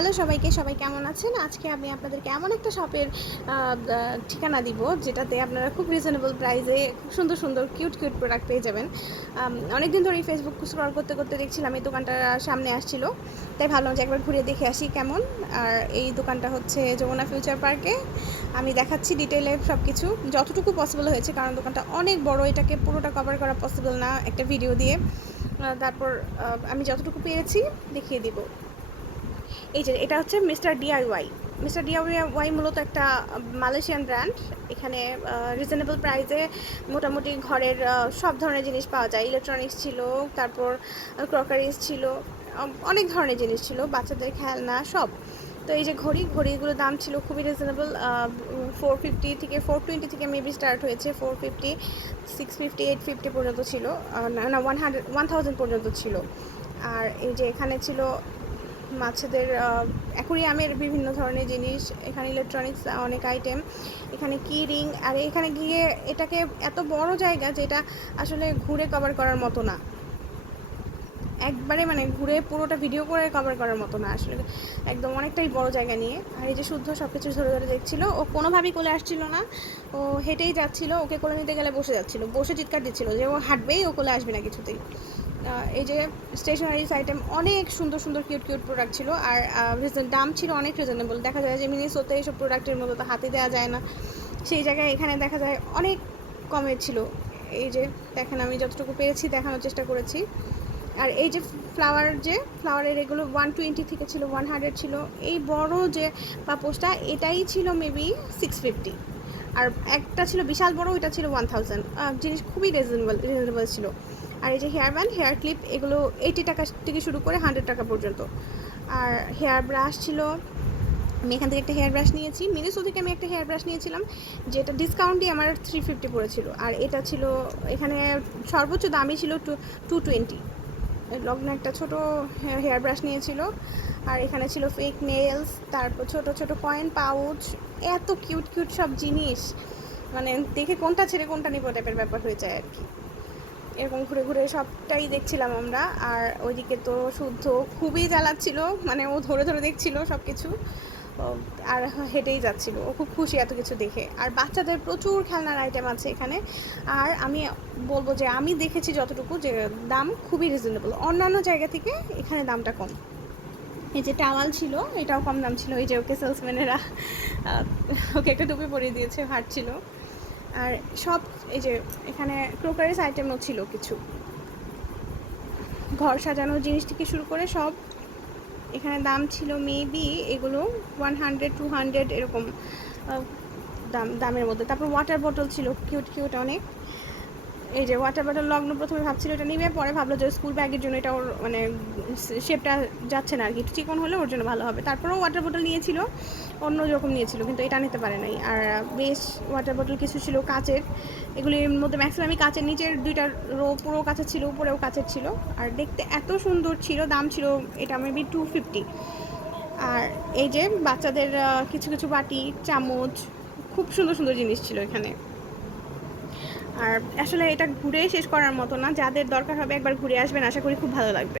Hello সবাইকে, সবাই কেমন আছেন? আজকে আমি আপনাদেরকে এমন একটা শপের ঠিকানা দিব যেটাতে আপনারা খুব রিজনেবল প্রাইসে খুব সুন্দর সুন্দর কিউট কিউট প্রোডাক্ট পেয়ে যাবেন। অনেক অনেকদিন ধরেই ফেসবুক স্ক্রল করতে করতে দেখছিলাম এই দোকানটা সামনে আসছিল। তাই ভাবলাম যে একবার ঘুরে দেখে আসি কেমন। আর এই দোকানটা হচ্ছে যমুনা ফিউচার পার্কে আমি দেখাচ্ছি ডিটেলে সব কিছু যতটুকু পসিবল হয়েছে, কারণ দোকানটা অনেক বড়, এটাকে পুরোটা কভার করা পসিবল না একটা ভিডিও দিয়ে। তারপর আমি যতটুকু পেরেছি দেখিয়ে দিব। এই যে, এটা হচ্ছে মিস্টার ডিআইওয়াই মিস্টার ডিআইওয়াই মূলত একটা মালয়েশিয়ান ব্র্যান্ড এখানে রিজনেবল প্রাইসে মোটামুটি ঘরের সব ধরনের জিনিস পাওয়া যায়। ইলেকট্রনিক্স ছিল, তারপর ক্রকারিজ ছিল অনেক ধরনের জিনিস ছিল, বাচ্চাদের খেলনা, সব। তো এই যে ঘড়ি, ঘড়িগুলোর দাম ছিল খুবই রিজনেবল ফোর ফিফটি থেকে ফোর টোয়েন্টি থেকে মেবি স্টার্ট হয়েছে। Four fifty six fifty eight fifty পর্যন্ত ছিল না না ওয়ান হান্ড্রেড ওয়ান থাউজেন্ড পর্যন্ত ছিল। আর এই যে এখানে ছিল মাছেদের অ্যাকুরিয়ামের বিভিন্ন ধরনের জিনিস, এখানে ইলেকট্রনিক্স অনেক আইটেম এখানে কি রিং আর এখানে গিয়ে এটাকে এত বড় জায়গা যেটা আসলে ঘুরে কভার করার মতো না। একবারে মানে ঘুরে পুরোটা ভিডিও করে কভার করার মতো না। আসলে একদম অনেকটাই বড় জায়গা নিয়ে। আর এই যে শুদ্ধ সব কিছু ধরে ধরে দেখছিল, ও কোনোভাবেই কোলে আসছিল না। ও হেঁটেই যাচ্ছিল, ওকে কোলে নিতে গেলে বসে যাচ্ছিল, বসে চিৎকার দিচ্ছিল যে ও হাঁটবেই, ও কোলে আসবে না কিছুতেই। এই যে স্টেশনারিজ আইটেম অনেক সুন্দর সুন্দর কিউট কিউট প্রোডাক্ট ছিল। আর দাম ছিল অনেক রিজনেবল দেখা যায় যে মিনিসোতে এইসব প্রোডাক্টের মতো তো হাতে দেওয়া যায় না। সেই জায়গায় এখানে দেখা যায় অনেক কমে ছিল। এই যে দেখেন আমি যতটুকু পেরেছি দেখানোর চেষ্টা করেছি। আর এই যে ফ্লাওয়ার যে ফ্লাওয়ারের এগুলো ওয়ান টোয়েন্টি থেকে ছিল ওয়ান হান্ড্রেড ছিল, এই বড় যে পাপোসটা এটাই ছিল মেবি সিক্স ফিফটি আর একটা ছিল বিশাল বড়, ওইটা ছিল ওয়ান থাউজেন্ড জিনিস খুবই রিজনেবল রিজনেবল ছিল। আর এই যে হেয়ার ব্যান্ড হেয়ার ক্লিপ এগুলো এইটি টাকা থেকে শুরু করে হান্ড্রেড টাকা পর্যন্ত। আর হেয়ার ব্রাশ ছিল, আমি এখান থেকে একটা হেয়ার ব্রাশ নিয়েছি। মিনিসো থেকে আমি একটা হেয়ার ব্রাশ নিয়েছিলাম, যেটা ডিসকাউন্টই আমার থ্রি ফিফটি পড়েছিল। আর এটা ছিল, এখানে সর্বোচ্চ দামই ছিল টু টু টোয়েন্টি লগ্ন একটা ছোট হেয়ার ব্রাশ নিয়েছিল। আর এখানে ছিল ফেক নেলস তারপর ছোট ছোট কয়েন পাউচ এত কিউট কিউট সব জিনিস। মানে দেখে কোনটা ছেড়ে কোনটা নিব টাইপের ব্যাপার হয়ে যায় আর কি। এরকম ঘুরে ঘুরে সবটাই দেখছিলাম আমরা। আর ওইদিকে তো শুদ্ধ খুবই জ্বালাচ্ছিল মানে ও ধরে ধরে দেখছিল সব কিছু আর হেঁটেই যাচ্ছিল। ও খুব খুশি এত কিছু দেখে। আর বাচ্চাদের প্রচুর খেলনার আইটেম আছে এখানে। আর আমি বলব যে আমি দেখেছি যতটুকু যে দাম খুবই রিজনেবল অন্যান্য জায়গা থেকে এখানে দামটা কম। এই যে টাওয়াল ছিল, এটাও কম দাম ছিল। এই যে ওকে সেলসম্যানেরা ওকে একটা টুপি পরিয়ে দিয়েছে হাট ছিল আর সব এই যে এখানে ক্রোকারিস আইটেমও ছিল কিছু। ঘর সাজানোর জিনিস থেকে শুরু করে সব এখানে দাম ছিল মেবি এগুলো ওয়ান হান্ড্রেড টু হান্ড্রেড এরকম দাম, দামের মধ্যে। তারপর ওয়াটার বটল ছিল কিউট কিউট অনেক। এই যে ওয়াটার বটল লগ্ন প্রথমে ভাবছিল এটা নিবে, পরে ভাবলো যে স্কুল ব্যাগের জন্য এটা ওর মানে শেপটা যাচ্ছে না আর কি চিকন হলে ওর জন্য ভালো হবে। তারপরেও ওয়াটার বোতল নিয়েছিল, অন্য রকম নিয়েছিল, কিন্তু এটা নিতে পারে নাই। আর বেশ ওয়াটার বোতল কিছু ছিল কাচের। এগুলির মধ্যে ম্যাক্সিমামই কাচের, নিচের দুইটা রো পুরো কাচের ছিল, উপরেও কাচের ছিল। আর দেখতে এত সুন্দর ছিল, দাম ছিল এটা মেবি টু ফিফটি আর এই যে বাচ্চাদের কিছু কিছু বাটি, চামচ, খুব সুন্দর সুন্দর জিনিস ছিল এখানে। আর আসলে এটা ঘুরে শেষ করার মতো না। যাদের দরকার হবে একবার ঘুরে আসবেন। আশা করি খুব ভালো লাগবে।